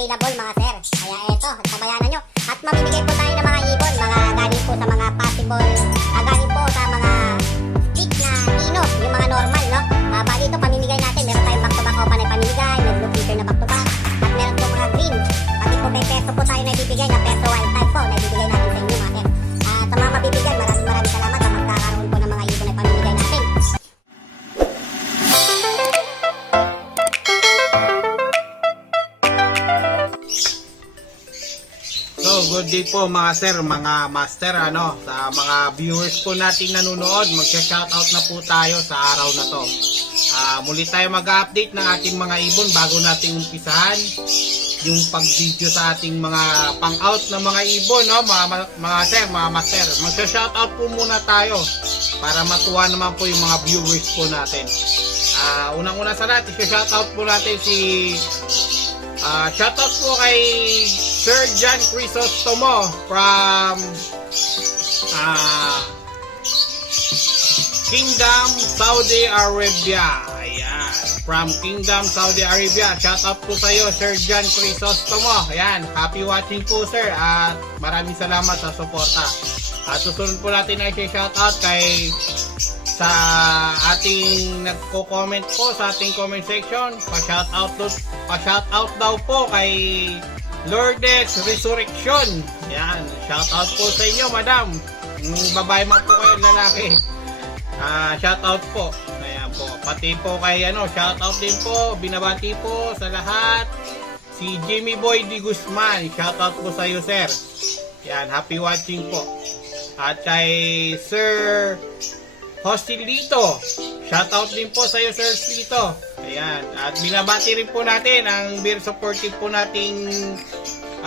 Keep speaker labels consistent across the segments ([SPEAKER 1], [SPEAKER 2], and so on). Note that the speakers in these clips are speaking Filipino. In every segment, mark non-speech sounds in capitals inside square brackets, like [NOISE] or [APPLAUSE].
[SPEAKER 1] available mga sir. Kaya eto, tabayanan nyo. At mamimigay po tayo ng mga ibon, mga galing po sa mga possible, ah, galing
[SPEAKER 2] Day po mga sir, mga master, ano, sa mga viewers po nating nanonood, magsha-shoutout na po tayo sa araw na to. Ah, muli tayo mag-update ng ating mga ibon bago nating umpisahan yung pag-video sa ating mga pang-out na mga ibon, no, mga, mga, sir, mga master. Magsha-shoutout po muna tayo para matuwa naman po yung mga viewers po natin. Ah, unang-una sa lahat, i-shoutout po natin si Ah, shoutout po kay Sir John Crisostomo from ah Kingdom Saudi Arabia. Ayan. From Kingdom Saudi Arabia. Shoutout po sa iyo, Sir John Crisostomo. Ayan. Happy watching po, sir. At maraming salamat sa suporta. At susunod po natin ay shoutout kay sa ating nagko-comment po sa ating comment section. Pa-shoutout po, pa-shoutout daw po kay Lourdes Resurrection. Yan, shoutout po sa inyo, madam. Babae man po kayo, lalaki. Ah, shoutout po. Ayan po. Pati po kay ano, shoutout din po, binabati po sa lahat. Si Jimmy Boy Di Guzman, shoutout po sa iyo, sir. Yan, happy watching po. At kay Sir Hostilito. Shoutout din po sa iyo, Sir Lito. Ayan. At binabati rin po natin ang beer supportive po nating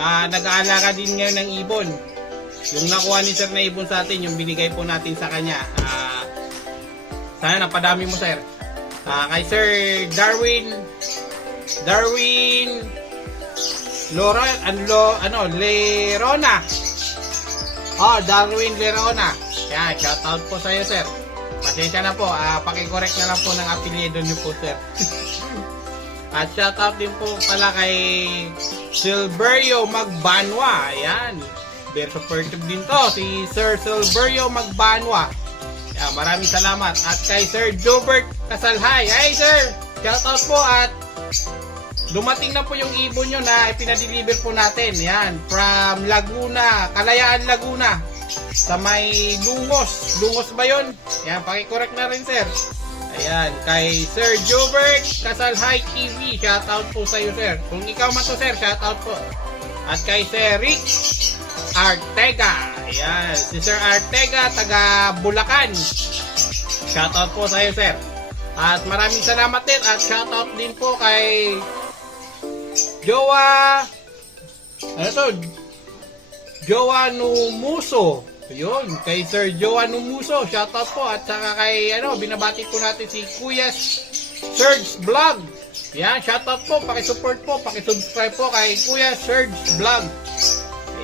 [SPEAKER 2] ah, nag-aalaga din ngayon ng ibon. Yung nakuha ni Sir na ibon sa atin, yung binigay po natin sa kanya. Ah, sana napadami mo, Sir. Ah, kay Sir Darwin Darwin Lora, ano, ano, Lerona. Oh, Darwin Lerona. Yan, shoutout po sa iyo, sir. Pasensya na po, ah, pakicorrect na lang po ng apelyido niyo po, sir. At shoutout din po pala kay Silverio Magbanwa. Ayan, very supportive din to, si Sir Silverio Magbanwa. Yan, maraming salamat. At kay Sir Jobert Kasalhay. Ay, sir, shoutout po at Dumating na po yung ibon nyo na ipinadeliver po natin. Yan, from Laguna, Kalayaan Laguna. Sa may Lungos. Lungos ba yun? Yan, pakicorrect na rin, sir. Ayan, kay Sir Jobert Kasalhay TV. Shoutout po sa iyo, sir. Kung ikaw man to, sir, shoutout po. At kay Sir Rick Artega. Ayan, si Sir Artega, taga Bulacan. Shoutout po sa iyo, sir. At maraming salamat din at shoutout din po kay Jowa ano to? Jowa Numuso. Yun, kay Sir Jowa Numuso. Shoutout po at saka kay ano, binabati po natin si Kuya Serge Vlog. Yan, shoutout po, paki-support po, paki-subscribe po kay Kuya Serge Vlog.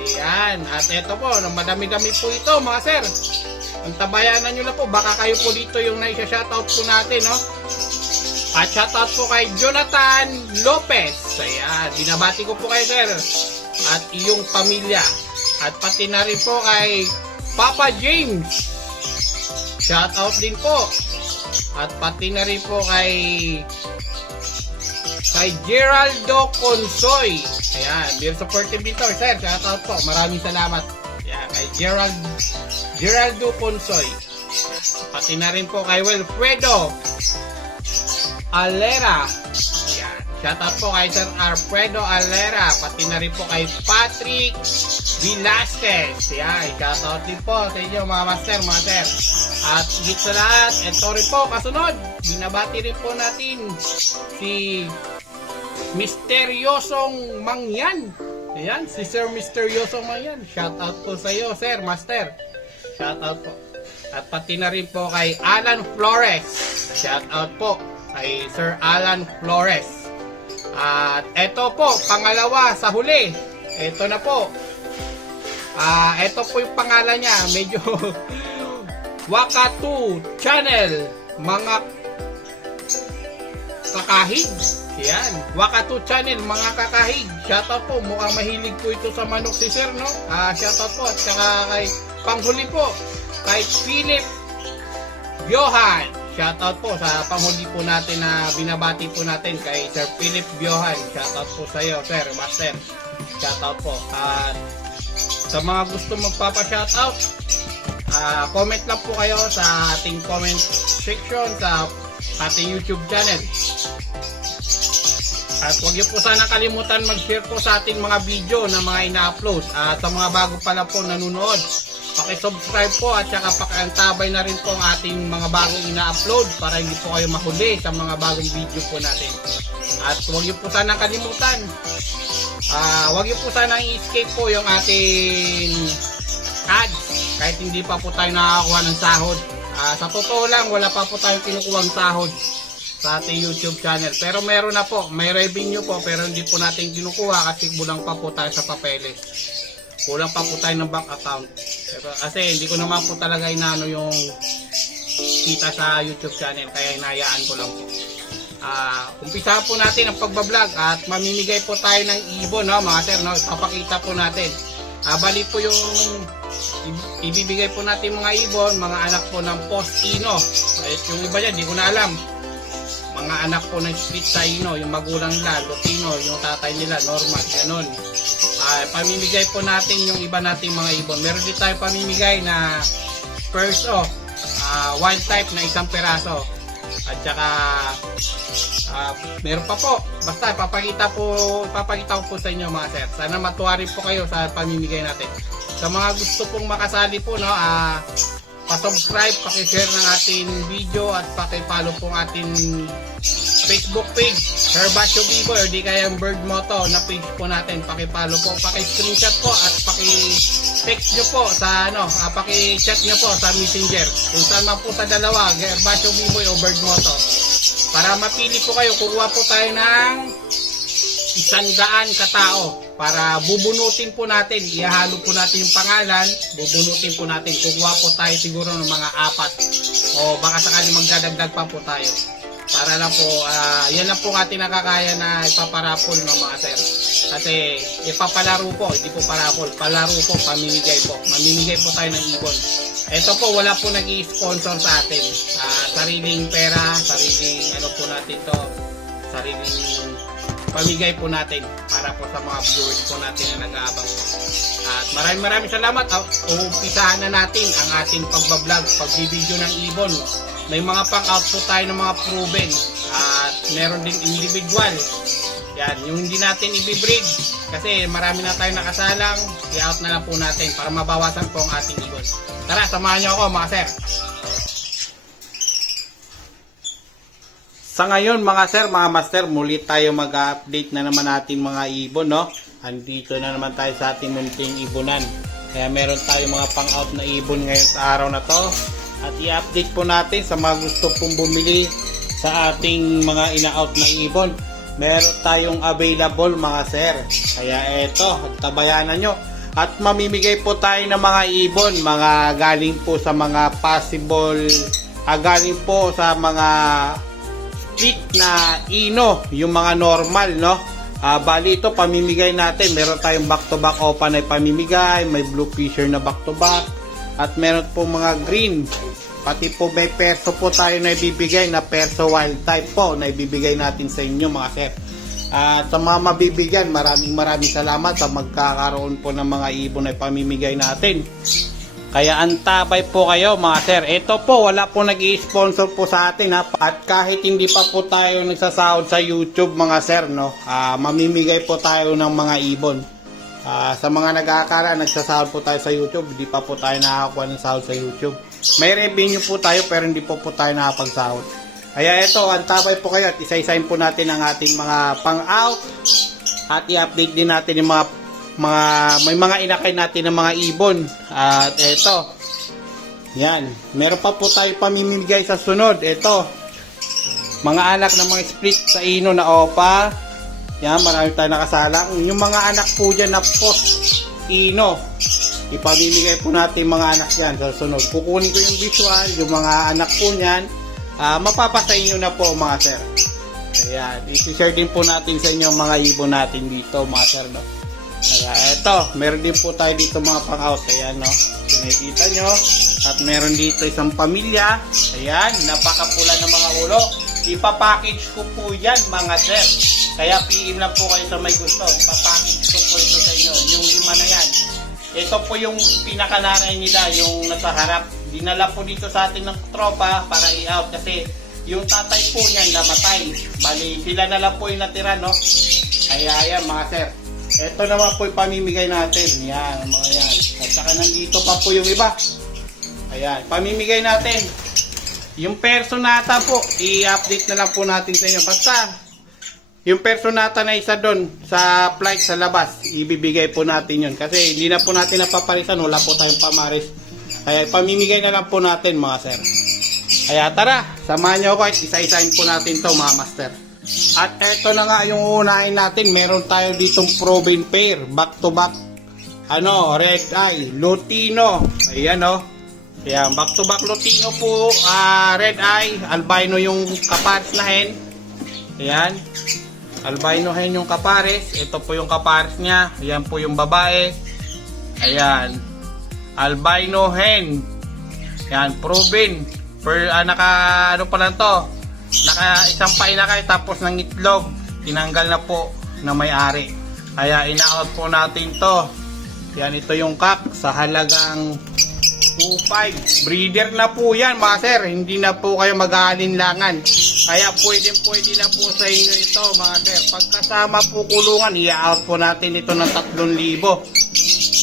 [SPEAKER 2] Ayan, at eto po, madami-dami po ito mga sir. Ang tabayanan nyo na po, baka kayo po dito yung naisa-shoutout po natin, no? At shoutout po kay Jonathan Lopez. Ayan, binabati ko po kayo sir. At iyong pamilya. At pati na rin po kay Papa James. Shoutout din po. At pati na rin po kay kay Geraldo Consoy. Ayan, beer supportive dito, sir. Shoutout po. Maraming salamat. Ayan, kay Gerald Geraldo Consoy. Pati na rin po kay Wilfredo Alera. Ayan. Shoutout po kay Sir Alfredo Alera. Pati na rin po kay Patrick Velasquez. Ayan. Shoutout din po sa inyo mga master, mga sir. At higit sa lahat, ito rin po, kasunod. Binabati rin po natin si Misteryosong Mangyan. Ayan, si Sir Misteryosong Mangyan. Shoutout po sa iyo, Sir, Master. Shoutout po. At pati na rin po kay Alan Flores. Shoutout po kay Sir Alan Flores. At eto po, pangalawa sa huli. Eto na po. Ah, eto po yung pangalan niya. Medyo [LAUGHS] Wakatu Channel. Mga kakahig. Yan. Wakatu Channel, mga kakahig. Shoutout po. Mukhang mahilig po ito sa manok si Sir, no? Ah, shoutout po. At saka kay panghuli po, kay Philip Biohan. Shoutout po sa panghuli po natin na binabati po natin kay Sir Philip Biohan. Shoutout po sa iyo, Sir Master. Shoutout po. At sa mga gusto magpapa-shoutout, ah comment lang po kayo sa ating comment section sa ating YouTube channel. At huwag niyo po sana kalimutan mag-share po sa ating mga video na mga ina-upload. At sa mga bago pa lang po nanonood, paki-subscribe po at saka pakiantabay na rin po ang ating mga bagong ina-upload para hindi po kayo mahuli sa mga bagong video po natin. At huwag niyo po sana kalimutan, ah huwag niyo po sana i-escape po yung ating ads kahit hindi pa po tayo nakakakuha ng sahod. Ah, sa totoo lang, wala pa po tayong kinukuha sahod sa ating YouTube channel. Pero meron na po, may revenue po pero hindi po natin kinukuha kasi kulang pa po tayo sa papeles. Kulang pa po tayo ng bank account. Pero, kasi hindi ko naman po talaga inano yung kita sa YouTube channel kaya inayaan ko lang po. Ah, umpisa po natin ang pagbablog at mamimigay po tayo ng ibon, no, mga sir, no? Papakita po natin. Ah, bali po yung ibibigay po natin mga ibon, mga anak po ng Post Ino. Eh, yung iba dyan, di ko na alam mga anak po ng split Taino, yung magulang nila, Lutino, yung tatay nila, normal, ganun. Ah, pamimigay po natin yung iba nating mga ibon. Meron din tayo pamimigay na perso, ah, wild type na isang peraso. At saka, ah, meron pa po. Basta, papakita po, papakita ko po sa inyo mga sir. Sana matuwa rin po kayo sa pamimigay natin. Sa mga gusto pong makasali po, no, ah, pa-subscribe, paki-share ng ating video at paki-follow po ating Facebook page, Herbacio Vivo or di kaya yung Bird Moto na page po natin. Paki-follow po, paki-screenshot po at paki-text nyo po sa ano, ah, paki-chat nyo po sa Messenger. Kung saan man po sa dalawa, Herbacio Vivo o Bird Moto. Para mapili po kayo, kukuha po tayo ng isang daan katao para bubunutin po natin, ihalo po natin yung pangalan, bubunutin po natin, kukuha po tayo siguro ng mga apat o baka sakali magdadagdag pa po tayo. Para lang po, ah, yan lang po ating nakakaya na ipaparapol ng mga sir. Kasi ipapalaro po, hindi po parapol, palaro po, pamimigay po. Mamimigay po tayo ng ibon. Ito po, wala po nag sponsor sa atin. Ah, sariling pera, sariling ano po natin to, sariling pamigay po natin para po sa mga viewers po natin na nag-aabang. At maraming maraming salamat. Ah, Uumpisahan na natin ang ating pagbablog, pagbibideo ng ibon. May mga pang-out po tayo ng mga proven at meron din individual. Yan, yung hindi natin ibibreed kasi marami na tayong nakasalang, i-out na lang po natin para mabawasan po ang ating ibon. Tara, samahan niyo ako mga sir. Sa ngayon mga sir, mga master, muli tayo mag-update na naman natin mga ibon, no? Andito na naman tayo sa ating munting ibonan. Kaya meron tayo mga pang-out na ibon ngayon sa araw na to. At i-update po natin sa mga gusto pong bumili sa ating mga ina-out na ibon. Meron tayong available mga sir. Kaya eto, tabayanan nyo. At mamimigay po tayo ng mga ibon, mga galing po sa mga possible, ah, galing po sa mga split na ino, yung mga normal, no? Ah, bali ito, pamimigay natin. Meron tayong back-to-back opa na pamimigay, may blue fisher na back-to-back, at meron po mga green. Pati po may perso po tayo na ibibigay na perso wild type po na ibibigay natin sa inyo mga sir. At sa mga mabibigyan, maraming maraming salamat sa magkakaroon po ng mga ibon na pamimigay natin. Kaya antabay po kayo mga sir. Ito po, wala po nag sponsor po sa atin ha. At kahit hindi pa po tayo nagsasahod sa YouTube mga sir, no, ah, mamimigay po tayo ng mga ibon. Ah, sa mga nag-aakala, nagsasahod po tayo sa YouTube, hindi pa po tayo nakakakuha ng sahod sa YouTube. May revenue po tayo pero hindi po po tayo nakapagsahod. Kaya ito, antabay po kayo at isa-isahin po natin ang ating mga pang-out at i-update din natin yung mga mga may mga inakay natin ng mga ibon. At eto. Yan. Meron pa po tayo pamimigay sa sunod. Eto. Mga anak ng mga split sa ino na opa. Yan marami tayo nakasalang yung mga anak po dyan na post ino ipamimigay po natin mga anak yan sa sunod. Kukunin ko yung visual yung mga anak po niyan. Ah, mapapasa inyo na po mga sir. Ayan, isi-share din po natin sa inyo mga ibon natin dito, mga sir, no? Kaya eto, meron din po tayo dito mga pang-out. Ayan, no? Nakikita nyo. At meron dito isang pamilya. Ayan, napakapula ng mga ulo. Ipapackage ko po yan, mga sir. Kaya PM lang po kayo sa may gusto. Ipapackage ko po ito sa inyo. Yung lima na yan. Ito po yung pinakananay nila, yung nasa harap. Dinala po dito sa atin ng tropa para i-out kasi yung tatay po niyan namatay. Bali, sila na lang po yung natira, no? Kaya yan, mga sir. Ito naman po yung pamimigay natin. Yan, mga yan. At saka nandito pa po yung iba. Ayan, pamimigay natin. Yung personata po, i-update na lang po natin sa inyo. Basta, yung personata na isa doon sa flight sa labas, ibibigay po natin yun. Kasi hindi na po natin napaparisan, wala po tayong pamaris. Kaya pamimigay na lang po natin mga sir. Kaya tara, samahan nyo ako at isa-isahin po natin to mga master. At eto na nga yung unahin natin, meron tayo ditong proven pair, back to back. Ano, red eye, lutino. Ayan oh. Ayan, back to back lutino po, ah, red eye, albino yung kapares na hen. Ayan. Albino hen yung kapares. Ito po yung kapares niya. Ayan po yung babae. Ayan. Albino hen. Ayan, proven. Per, ah, naka, ano pa lang to? Naka isang pain na kayo tapos ng itlog. Tinanggal na po ng may-ari. Kaya ina-out po natin to. Yan, ito yung kak sa halagang 2.5. Breeder na po yan, mga sir. Hindi na po kayo mag-aalinlangan. Kaya pwede pwede na po sa inyo ito, mga sir. Pagkasama po kulungan, i-out po natin ito ng 3,000.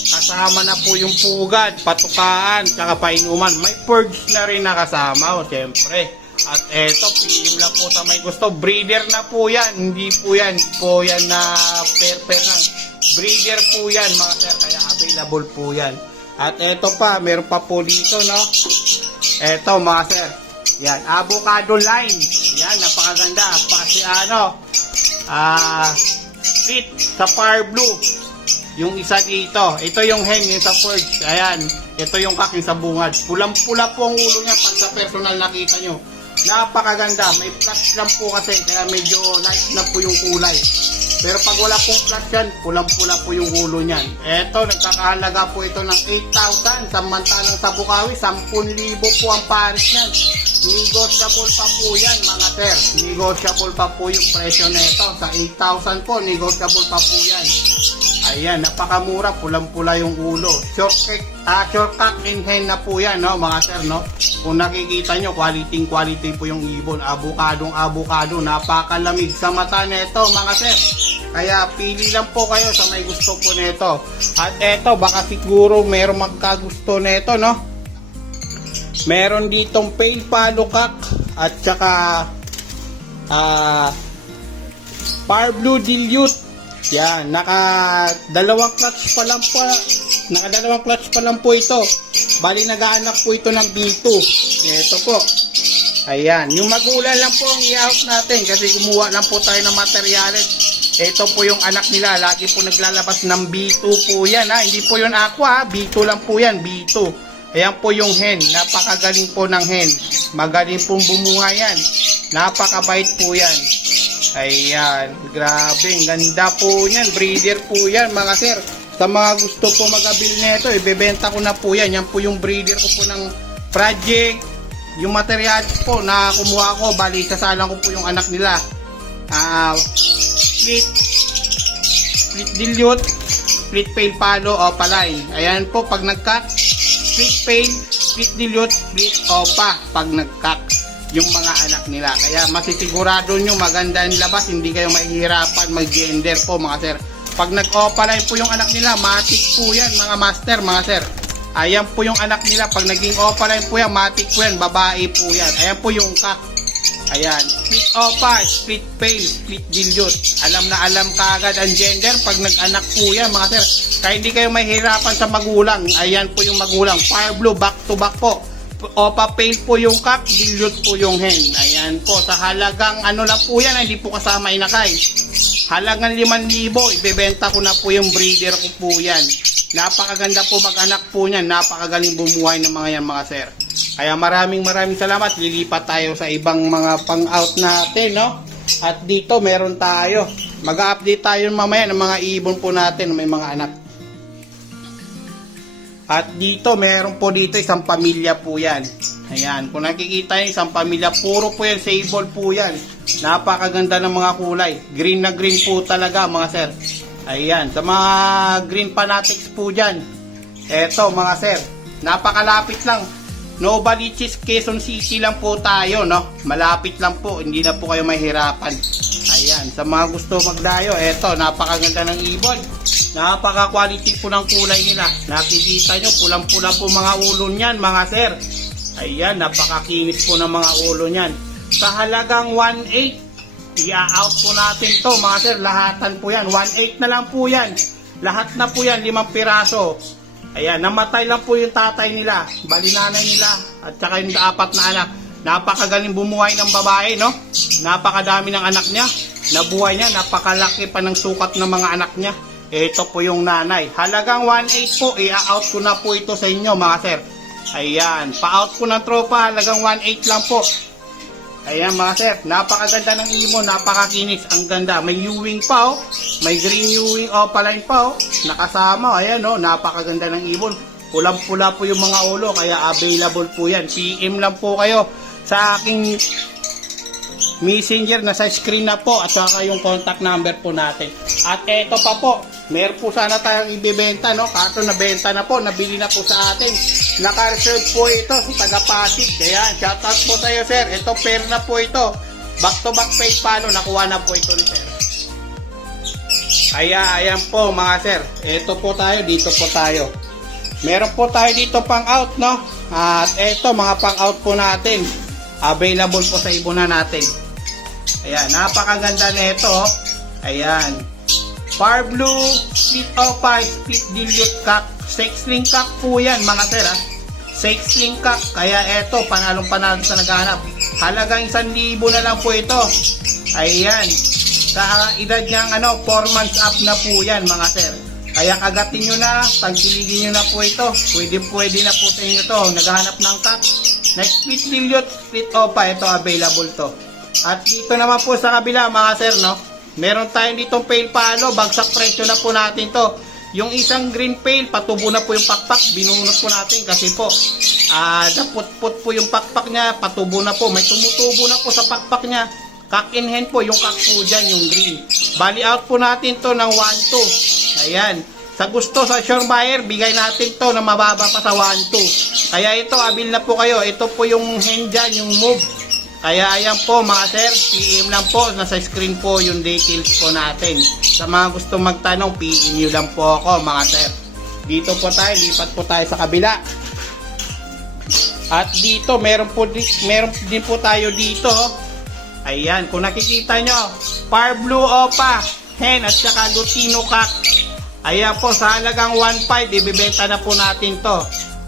[SPEAKER 2] Kasama na po yung pugad, patukaan, tsaka painuman. May purge na rin nakasama, o syempre. At eto, PM lang po sa may gusto. Breeder na po yan. Hindi po yan. Po yan na per-per lang. Breeder po yan, mga sir. Kaya available po yan. At eto pa, meron pa po dito, no? Eto, mga sir. Yan, avocado line. Yan, napakaganda. Pasi ano, ah, split sa fire blue. Yung isa dito. Ito yung hen, yung sa forge. Ayan. Ito yung kaking sa bungad. Pulang-pula po ang ulo niya pag sa personal nakita nyo. Napakaganda. May flash lang po kasi. Kaya medyo light na po yung kulay. Pero pag wala pong flash yan, pulang-pula po yung ulo niyan. Eto, nagkakahalaga po ito ng 8,000. Samantalang sa Bukawi, 10,000 po ang pares niyan. Negotiable pa po yan, mga sir. Negotiable pa po yung presyo nito. Sa 8,000 po, negotiable pa po yan. Ayan, napakamura, pulang-pula yung ulo. Shortcut, ah, shortcut in hand na po yan, no, mga sir, no? Kung nakikita nyo, quality quality po yung ibon. Abukadong abukado, napakalamig sa mata nito, mga sir. Kaya pili lang po kayo sa may gusto po nito. At eto, baka siguro meron magkagusto nito, no? Meron ditong pale palukak at saka ah Fire Blue Dilute. Yan, naka dalawang clutch pa lang po. Naka dalawang clutch pa lang po ito. Bali nag-aanak po ito ng B2. Ito po. Ayan, yung magulang lang po ang i-out natin kasi gumawa lang po tayo ng materyales. Ito po yung anak nila, lagi po naglalabas ng B2 po yan ha. Hindi po yun aqua ha, B2 lang po yan, B2. Ayan po yung hen, napakagaling po ng hen. Magaling pong bumuhay yan. Napakabait po yan. Ayan, grabe, ang ganda po niyan. Breeder po yan, mga sir. Sa mga gusto po mag-abil nito, ibebenta ko na po yan. Yan po yung breeder ko po ng project. Yung materials po na kumuha ko, bali sasalang ko po yung anak nila. Ah, split, split dilute, split pail palo o palay. Ayan po, pag nag-cut, split pail, split dilute, split opa pag nag-cut yung mga anak nila. Kaya masisigurado nyo maganda yung labas, hindi kayo mahihirapan mag-gender po mga sir. Pag nag-opaline po yung anak nila, matik po yan mga master, mga sir. Ayan po yung anak nila, pag naging opaline po yan, matik po yan, babae po yan. Ayan po yung kak. Ayan, split opa, split pail, split dilute. Alam na alam kaagad ang gender pag nag-anak po yan mga sir. Kaya hindi kayo mahirapan sa magulang. Ayan po yung magulang. Fire blue, back to back po. Opa pail po yung cup, dilute po yung hen. Ayan po, sa halagang ano lang po yan, hindi po kasama inakay. Halagang 5,000, ibebenta ko na po yung breeder ko po yan. Napakaganda po mag-anak po niyan, napakagaling bumuhay ng mga yan mga sir. Kaya maraming maraming salamat, lilipat tayo sa ibang mga pang-out natin, no? At dito meron tayo. Mag-update tayo mamaya ng mga ibon po natin may mga anak. At dito meron po dito isang pamilya po yan. Ayan, kung nakikita niyo isang pamilya, puro po yan sable po yan. Napakaganda ng mga kulay. Green na green po talaga mga sir. Ayan, sa mga green fanatics po dyan. Eto mga sir, napakalapit lang. No Baliches, Quezon City lang po tayo, no? Malapit lang po, hindi na po kayo mahirapan. Ayan, sa mga gusto magdayo, eto, napakaganda ng ibon. Napaka-quality po ng kulay nila. Nakikita nyo, pulang-pula po mga ulo niyan, mga sir. Ayan, napakakinis po ng mga ulo niyan. Sa halagang 1.8, i-out po natin to, mga sir. Lahatan po yan. 1.8 na lang po yan. Lahat na po yan, limang piraso. Ayan, namatay lang po yung tatay nila, bali nanay nila, at saka yung apat na anak. Napakagaling bumuhay ng babae, no? Napakadami ng anak niya. Nabuhay niya, napakalaki pa ng sukat ng mga anak niya. Ito po yung nanay. Halagang 1.8 po, i-out ko na po ito sa inyo, mga sir. Ayan, pa-out ko ng tropa, halagang 1.8 lang po. Ayan mga sir, napakaganda ng imo, napakakinis, ang ganda. May Ewing pa oh, may green Ewing opaline pa oh, nakasama, ayan oh, napakaganda ng ibon. Pulang-pula po yung mga ulo, kaya available po yan. PM lang po kayo sa aking messenger na sa screen na po at saka yung contact number po natin. At eto pa po, meron po sana tayong ibibenta, no? Kaso nabenta na po, nabili na po sa atin. Naka-reserve po ito sa taga Pasig. Ayan, shoutout po sa'yo, sir. Ito, pair na po ito. Back to back pay palo, nakuha na po ito ni sir. Kaya, ayan po mga sir. Ito po tayo, dito po tayo. Meron po tayo dito pang out, no? At eto, mga pang out po natin. Available po sa ibunan natin. Ayan, napakaganda nito. oh. Ayan. Far blue, split opa, split dilute cock. Sexling cock po yan, mga sir, ha? Sexling cock. Kaya eto, panalong panalo sa naghahanap. Halagang 1,000 na lang po ito. Ayan. Sa edad niyang ano, 4 months up na po yan, mga sir. Kaya kagatin nyo na, tagkiligin nyo na po ito. Pwede, pwede na po sa inyo to. Naghahanap ng cock. Next split dilute, split opa, ito available to. At dito naman po sa kabila mga sir, no? Meron tayong ditong pail palo, bagsak presyo na po natin to. Yung isang green pail, patubo na po yung pakpak, binunot po natin kasi po, ah, naputput po yung pakpak niya, patubo na po, may tumutubo na po sa pakpak niya. Cock in hand po, yung cock po dyan, yung green. Bali out po natin to ng 1-2. Ayan. Sa gusto sa sure buyer, bigay natin to na mababa pa sa 1-2. Kaya ito, abil na po kayo. Ito po yung hand dyan, yung move. Kaya ayan po mga sir, PM lang po, nasa screen po yung details po natin. Sa mga gusto magtanong, PM nyo lang po ako mga sir. Dito po tayo, lipat po tayo sa kabila. At dito, meron po, meron din po tayo dito. Ayan, kung nakikita nyo, Par Blue Opa, Hen at saka Lutino Cock. Ayan po, sa halagang 1.5, ibibenta na po natin to.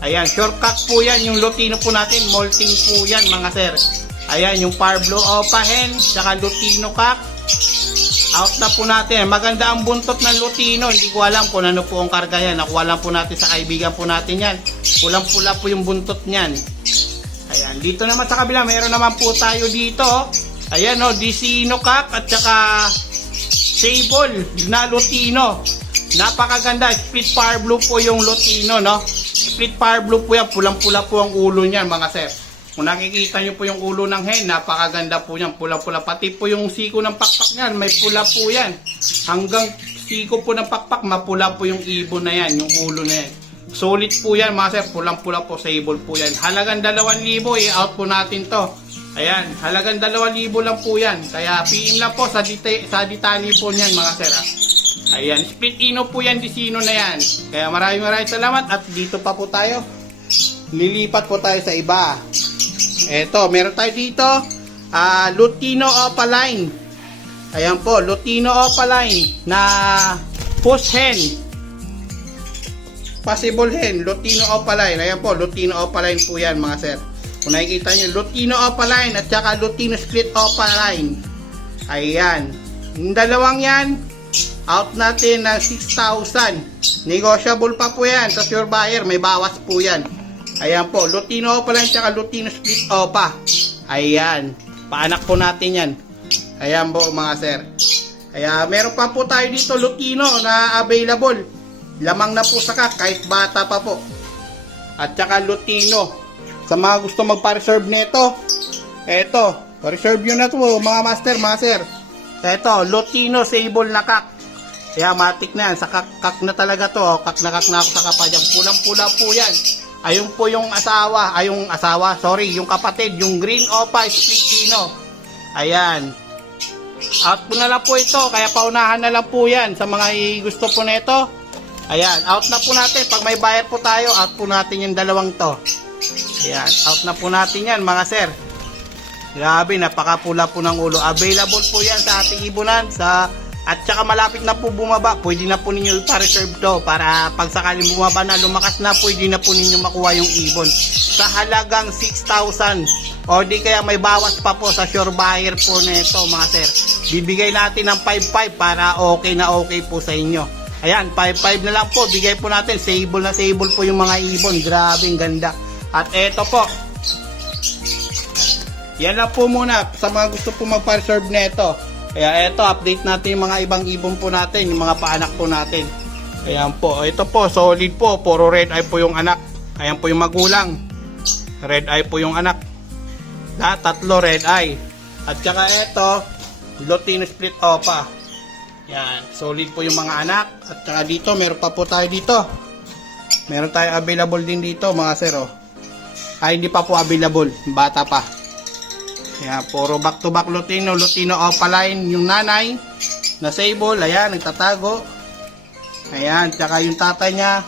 [SPEAKER 2] Ayan, shortcut po yan, yung Lutino po natin, molting po yan mga sir. Ayan, yung Par Blue Opa Hen, saka Lutino Cock. Out na po natin. Maganda ang buntot ng Lutino. Hindi ko alam kung ano po ang karga yan. Nakuha lang po natin sa kaibigan po natin yan. Pulang-pula po yung buntot niyan. Ayan. Dito naman sa kabila, meron naman po tayo dito. Ayan oh, Dicino Cup at saka Sable na Lutino. Napakaganda. Split Power Blue po yung Lutino, no? Split Power Blue po yan. Pulang-pula po ang ulo niyan, mga sir. Kung nakikita nyo po yung ulo ng hen, napakaganda po yan. Pula-pula. Pati po yung siko ng pakpak niyan, may pula po yan. Hanggang siko po ng pakpak, mapula po yung ibon na yan, yung ulo na yan. Solid po yan mga sir, pulang-pula po, sable po yan. Halagang 2,000, i-out po natin to. Ayan, halagang 2,000 lang po yan. Kaya PM lang po sa, dita- sa ditani po niyan mga sir. Ayan, split ino po yan, disino na yan. Kaya maraming maraming salamat at dito pa po tayo. Lilipat po tayo sa iba. Eto, meron tayo dito, ah Lutino Opaline. Ayan po, Lutino Opaline na post hen. Possible hen, Lutino Opaline. Ayan po, Lutino Opaline po yan mga sir. Kung nakikita nyo, Lutino Opaline at saka Lutino Split Opaline. Ayan. Yung dalawang yan, out natin ng 6,000. Negotiable pa po yan sa sure buyer. May bawas po yan. Ayan po, Lutino Opaline at saka Lutino Split Opa. Ayan. Paanak po natin yan. Ayan po mga sir. Kaya meron pa po tayo dito Lutino na available. Lamang na po sa kak kahit bata pa po. At saka Lutino. Sa mga gusto magpa-reserve nito, eto, reserve nyo na to mga master, mga sir. Eto, Lutino Sable na kak. Kaya matik na yan. Sa kak, kak na talaga to. Kak na kak na ako sa kapadyang. Pulang-pula po yan. Ayun po yung asawa. Ay, yung asawa. Sorry, yung kapatid. Yung Green Opa Spritino. Ayan. Out po na lang po ito. Kaya paunahan na lang po yan. Sa mga gusto po nito. Ayan. Out na po natin. Pag may bayar po tayo, out po natin yung dalawang to. Ayan. Out na po natin yan mga sir. Grabe, napakapula po ng ulo. Available po yan sa ating ibunan. Sa at saka malapit na po bumaba, pwede na po ninyo ipa-reserve to para pag sakaling bumaba na, lumakas na, pwede na po ninyo makuha yung ibon. Sa halagang 6,000 o di kaya may bawas pa po sa sure buyer po nito mga sir. Bibigay natin ng 5,500 para okay na okay po sa inyo. Ayan, 5,500 na lang po. Bigay po natin. Sable na sable po yung mga ibon. Grabe, ganda. At eto po, yan lang po muna sa mga gusto po magpa-reserve nito. Kaya eto, update natin yung mga ibang ibon po natin, yung mga paanak po natin. Ayan po, ito po, solid po, puro red eye po yung anak. Ayan po yung magulang. Red eye po yung anak. Na, tatlo red eye. At saka eto, Lutino split opa. Yan, solid po yung mga anak. At saka dito, meron pa po tayo dito. Meron tayo available din dito, mga sir. Oh. Ay, hindi pa po available. Bata pa. Kaya puro back to back Lutino, Lutino Opaline yung nanay na sable, ayan, nagtatago. Ayan, tsaka yung tatay niya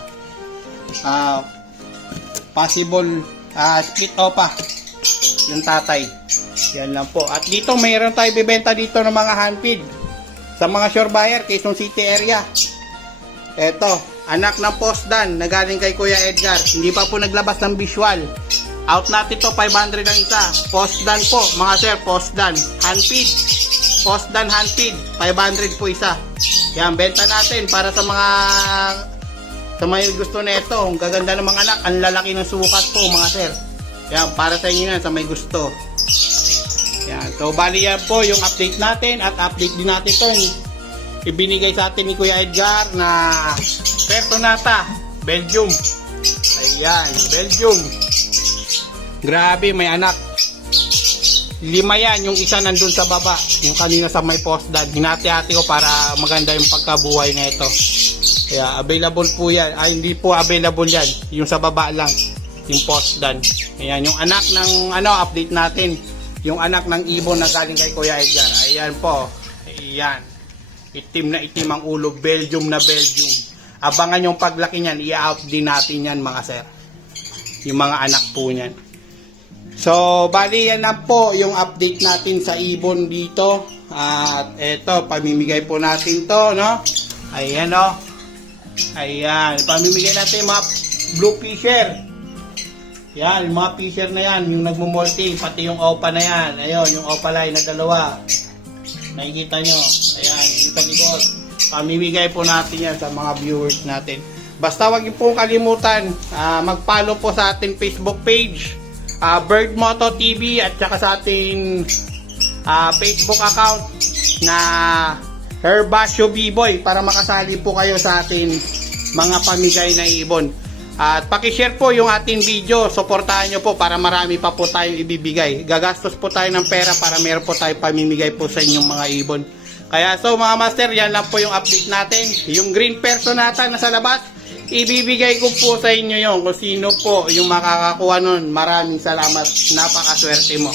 [SPEAKER 2] ah possible ah split opa yung tatay. Yan lang po. At dito mayroon tayo bibenta dito ng mga handfeed sa mga sure buyer, Quezon City area. Eto, anak ng postdan na galing kay Kuya Edgar. Hindi pa po naglabas ng visual. Out natin to 500 ang isa. Postdan po, mga sir, postdan. Handfeed. Postdan handfeed. 500 po isa. Yan, benta natin para sa mga sa mga gusto nito. Ang gaganda ng mga anak. Ang lalaki ng sukat po, mga sir. Yan, para sa inyo yan, sa may gusto. Yan. So, bali yan po yung update natin at update din natin to ibinigay sa atin ni Kuya Edgar na Pertonata, Belgium. Ayan, Belgium. Grabe, may anak. Lima yan, yung isa nandun sa baba. Yung kanina sa may postdad. Hinati-hati ko para maganda yung pagkabuhay na ito. Kaya available po yan. Ay, hindi po available yan. Yung sa baba lang. Yung postdan. Ayan, yung anak ng, ano, update natin. Yung anak ng ibon na galing kay Kuya Edgar. Ayan po. Ayan. Itim na itim ang ulo. Belgium na Belgium. Abangan yung paglaki niyan. I-out din natin yan mga sir. Yung mga anak po niyan. So, bali yan na po yung update natin sa ibon dito. At eto, pamimigay po natin to, no? Ayan, no? Ayan, pamimigay natin mga blue fisher. Yan, yung mga fisher na yan, yung nagmumulti, pati yung opa na yan. Ayun, yung opa line na dalawa. Nakikita nyo. Ayan, yung sa likod. Pamimigay po natin yan sa mga viewers natin. Basta wag niyo po kalimutan, ah, mag-follow po sa ating Facebook page, ah, Bird Moto TV at saka sa ating ah, Facebook account na Herbasio B-Boy para makasali po kayo sa ating mga pamigay na ibon. At pakishare po yung ating video, suportahan nyo po para marami pa po tayong ibibigay. Gagastos po tayo ng pera para meron po tayong pamimigay po sa inyong mga ibon. Kaya so mga master, yan lang po yung update natin. Yung green personata na sa labas, ibibigay ko po sa inyo yon kung sino po yung makakakuha nun. Maraming salamat, napakaswerte mo.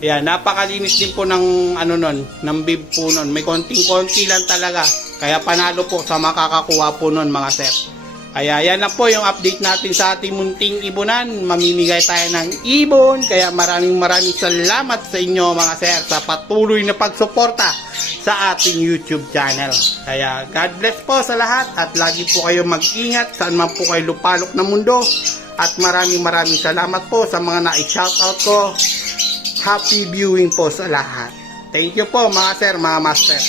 [SPEAKER 2] Ayan, napakalinis din po ng ano nun, ng bib po nun. May konting-konti lang talaga. Kaya panalo po sa makakakuha po nun mga sir. Kaya yan lang po yung update natin sa ating munting ibunan. Mamimigay tayo ng ibon. Kaya maraming maraming salamat sa inyo mga sir sa patuloy na pagsuporta sa ating YouTube channel. Kaya God bless po sa lahat at lagi po kayo mag-ingat saan man po kayo lupalok na mundo. At maraming maraming salamat po sa mga na-shoutout ko. Happy viewing po sa lahat. Thank you po mga sir, mga master.